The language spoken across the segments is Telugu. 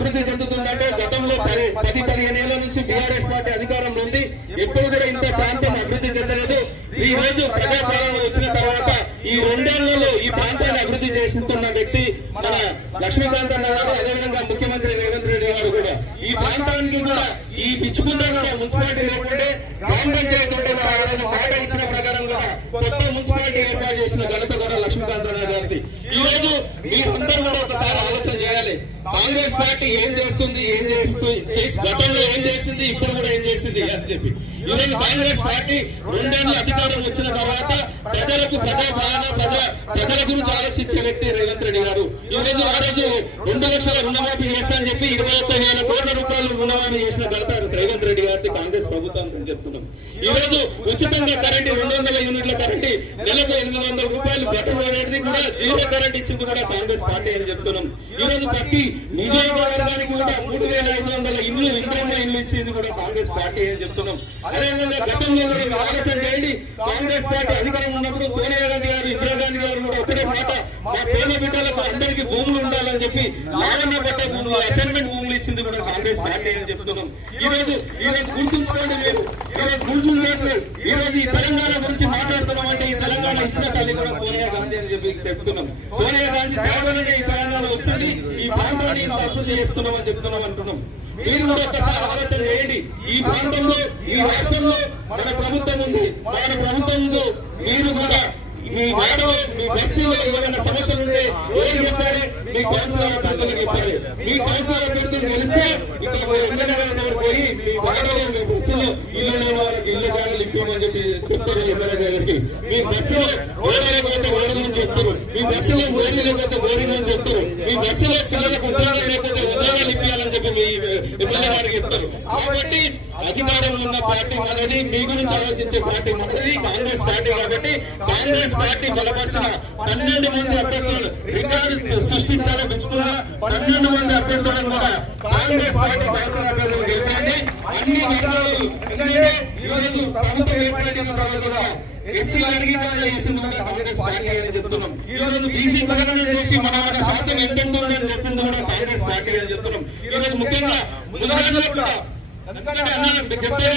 అభివృద్ధి చెందుతుందంటే గతంలో 10-15 ఏళ్ల నుంచి బీఆర్ఎస్ పార్టీ అధికారంలో ఉంది. ఎప్పుడు కూడా ఇంత ప్రాంతం అభివృద్ధి చెందలేదు. ఈ రోజు ప్రజాపాలన వచ్చిన తర్వాత ఈ 2 ఏళ్లలో ఈ ప్రాంతాన్ని అభివృద్ధి చేస్తున్న వ్యక్తి మన లక్ష్మీకాంత్ అన్న గారు, అదేవిధంగా ముఖ్యమంత్రి రేవంత్ రెడ్డి గారు కూడా ఈ ప్రాంతానికి కూడా ఈ పిచ్చుకుంటే కూడా మున్సిపాలిటీ లేకుంటే గ్రామ పంచాయతీ ఉంటే కూడా మాట ఇచ్చిన ప్రకారం కూడా కొత్త మున్సిపాలిటీ ఏర్పాటు చేసిన ఘనత కూడా లక్ష్మీకాంత్ అన్న గారిది. ఈ రోజు మీరందరూ కూడా ఒకసారి ఆలోచన చేయాలి. కాంగ్రెస్ పార్టీ ఏం చేస్తుంది, గతంలో ఏం చేసింది, ఇప్పుడు కూడా ఏం చేసింది అని చెప్పి. ఈ రోజు కాంగ్రెస్ పార్టీ 2 ఏళ్ల అధికారం వచ్చిన తర్వాత ప్రజలకు ప్రజాపాలన ప్రజల గురించి ఆలోచించే వ్యక్తి రేవంత్ రెడ్డి గారు. ఈ రోజు ఆ రోజు 2 లక్షల రుణమాఫీ చేస్తానని చెప్పి 21,000 కోట్ల రూపాయలు రుణమాఫీ చేసిన ఘనత రేవంత్ రెడ్డి గారి కాంగ్రెస్ ప్రభుత్వం అని చెప్తున్నాం. ఈ రోజు ఉచితంగా కరెంటు 200 యూనిట్ల కరెంటు నెలకు 800 రూపాయలు బట్టలు అనేది కూడా జీరో కరెంట్ ఇచ్చింది కూడా కాంగ్రెస్ పార్టీ అని చెప్తున్నాం. ఈ రోజు ప్రతి నియోజకవర్గానికి కూడా 3,500 ఇల్లు ఇంద్రమ్మ ఇల్లు ఇచ్చింది కూడా కాంగ్రెస్ పార్టీ అని చెప్తున్నాం. అదేవిధంగా గతంలో కూడా ఆలోచన చేయండి. కాంగ్రెస్ పార్టీ అధికారం ఉన్నప్పుడు సోనియా గాంధీ గారు, ఇందిరాగాంధీ గారు కూడా ఒకటే మాట, మా పేద బిడ్డలకు అందరికీ భూములు ఉండాలని చెప్పి లావణ్య పట్ట భూములు, అసైన్మెంట్ భూములు ఇచ్చింది కూడా కాంగ్రెస్ పార్టీ అని చెప్తున్నాం. ఈ రోజు గుర్తుంచుకోండి మీరు. ఈ రోజు గుర్తుండేట్లు ఈ రోజు ఈ తెలంగాణ గురించి మాట్లాడుతున్నాం అంటే ఈ తెలంగాణ ఇచ్చిన తల్లి కూడా సోనియా గాంధీ అని చెప్పి చెప్తున్నాం. సోనియా గాంధీ కేవలం ఈ తెలంగాణ వస్తుంది, ఈ ప్రాంతాన్ని అభివృద్ధి చేస్తున్నాం అని చెప్తున్నాం అంటున్నాం. మీరు కూడా ఒకసారి ఆలోచన చేయండి. ఈ ప్రాంతంలో ఈ రాష్ట్రంలో మన ప్రభుత్వం ఉంది. మన ప్రభుత్వంలో మీరు కూడా మీ వాడలో మీ బస్తీలో ఏమైనా సమస్యలు ఉంటే ఏం చెప్పాలి, మీ కౌన్సిలర్ అభ్యర్థులకు చెప్పాలి. మీ కౌన్సిలర్ అభ్యర్థులు తెలిస్తే ఇక్కడ ఎమ్మెల్యే దగ్గర పోయి మీ వాడలో మీ బస్తీలో ఇల్లు లేని వాళ్ళకి ఇల్లు జాగాలు ఇప్పమని చెప్పి చెప్తారు ఎమ్మెల్యే దగ్గరికి. మీ బస్తీలో ఓడి లేకపోతే ఓడి గురించి చెప్తారు, మీ బస్తీలో ఓడి లేకపోతే ఓడి గురించి చెప్తారు, మీ బస్తీలో పిల్లలకు ఉద్యోగాలు లేకపోతే ఉద్యోగాలు ఇప్పించాలని చెప్పి మీ ఎమ్మెల్యే గారికి చెప్తారు. కాబట్టి అధికారంలో ఉన్న పార్టీ మనది, మీ గురించి ఆలోచించే పార్టీ మనది కాంగ్రెస్ పార్టీ. కాబట్టి కాంగ్రెస్ పార్టీ బలపరిచిన 12 మంది అభ్యర్థులను రికార్డు సృష్టించాలని మెచ్చుకున్న 12 మంది అభ్యర్థులను కూడా కాంగ్రెస్ పార్టీ కౌన్సిలర్ అభ్యర్థులు గెలిపింది. అన్ని వర్గాలు ఎందుకంటే ఈరోజు ప్రభుత్వం ఏర్పడిన తర్వాత కూడా ఎస్సీ వర్గీకరణ చేసింది కూడా కాంగ్రెస్ పార్టీ అని చెప్తున్నాం. ఈ రోజు బీసీ ప్రకటన చేసి మన శాతం ఎంతెంత ఉందని చెప్పింది కూడా కాంగ్రెస్ పార్టీ అని చెప్తున్నాం. ఈ రోజు ముఖ్యంగా ముదిరాజులు కూడా చెప్పే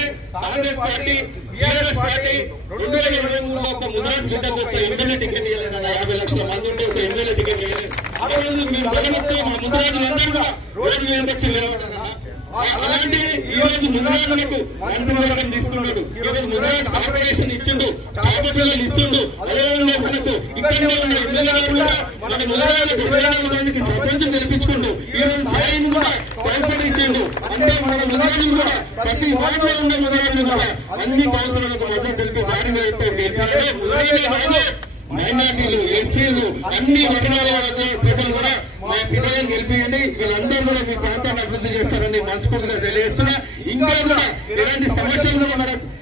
కాంగ్రెస్ పార్టీ బీఆర్ఎస్ పార్టీ 2023లో ఒక ముదిరాజు బిడ్డకు ఒక ఎమ్మెల్యే టికెట్ ఇవ్వలేదు. 50 లక్షల మంది ఉంటే ఒక ఎమ్మెల్యే టికెట్ ఇవ్వలేదు. ఆ రోజు మీ బలమతో మా ముదిరాజులందరూ కూడా రోడ్డు మీద వచ్చి లేవడం. అలాంటి ఈ రోజు ముదిరాజులకు మంత్రివర్గం తీసుకున్నాడు. ఈ రోజు ముదిరాజు కార్పొరేషన్ ఇచ్చిండు, చాపపిల్లలు ఇస్తుండు. అదేవిధంగా మనకు ఇక్కడ ఉన్న ఎమ్మెల్యే గారు కూడా మన ముదిరాజులు 24 మందికి సర్పంచ్ గెలిపించుకుంటూ ఈ రోజు సాయం కూడా కౌన్సిలర్ ఇచ్చిండు. అంటే మన ముదిరాజులు కూడా ప్రతి వార్డులో ఉన్న ముదిరాజులు కూడా అన్ని కౌన్సిలర్లకు మద్దతు తెలిపి దాని మీద మైనార్టీలు, ఎస్సీలు అన్ని వర్గాల ప్రజలు కూడా మా పిల్లలను గెలిపియండి. వీళ్ళందరూ కూడా మీ ప్రాంతాన్ని అభివృద్ధి చేస్తారని మనస్ఫూర్తిగా తెలియజేస్తున్నా. ఇంకా కూడా ఇలాంటి సమస్యలు కూడా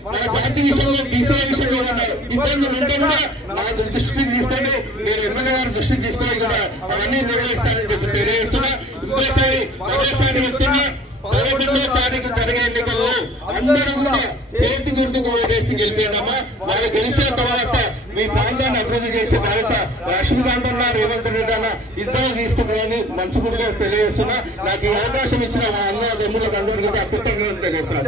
మన జాతి విషయంలో, బీసీ విషయంలో ఇబ్బందులు ఉంటే కూడా నా దృష్టికి తీసుకోండి, మీరు ఎమ్మెల్యే గారి దృష్టికి తీసుకొని కూడా అవన్నీ నిర్వహిస్తారని చెప్పి తెలియజేస్తున్నా. ఇంకోసారి చెప్తున్నా, 11వ తారీఖు జరిగే ఎన్నికల్లో అందరూ కూడా చేతి గుర్తుకు ఓటేసి గెలిపేయడమ్మా. వాళ్ళు గెలిచిన తర్వాత మీ ప్రాంతాన్ని అభివృద్ధి చేసే బాధ్యత లక్ష్మీకాంత్ అన్న, రేవంత్ రెడ్డి అన్న ఇద్దరు తీసుకున్నారని మనస్ఫూర్తిగా తెలియజేస్తున్నా. నాకు ఈ అవకాశం ఇచ్చిన మా అన్న తమ్ములకు అందరికీ కృతజ్ఞతలు తెలియజేస్తున్నా.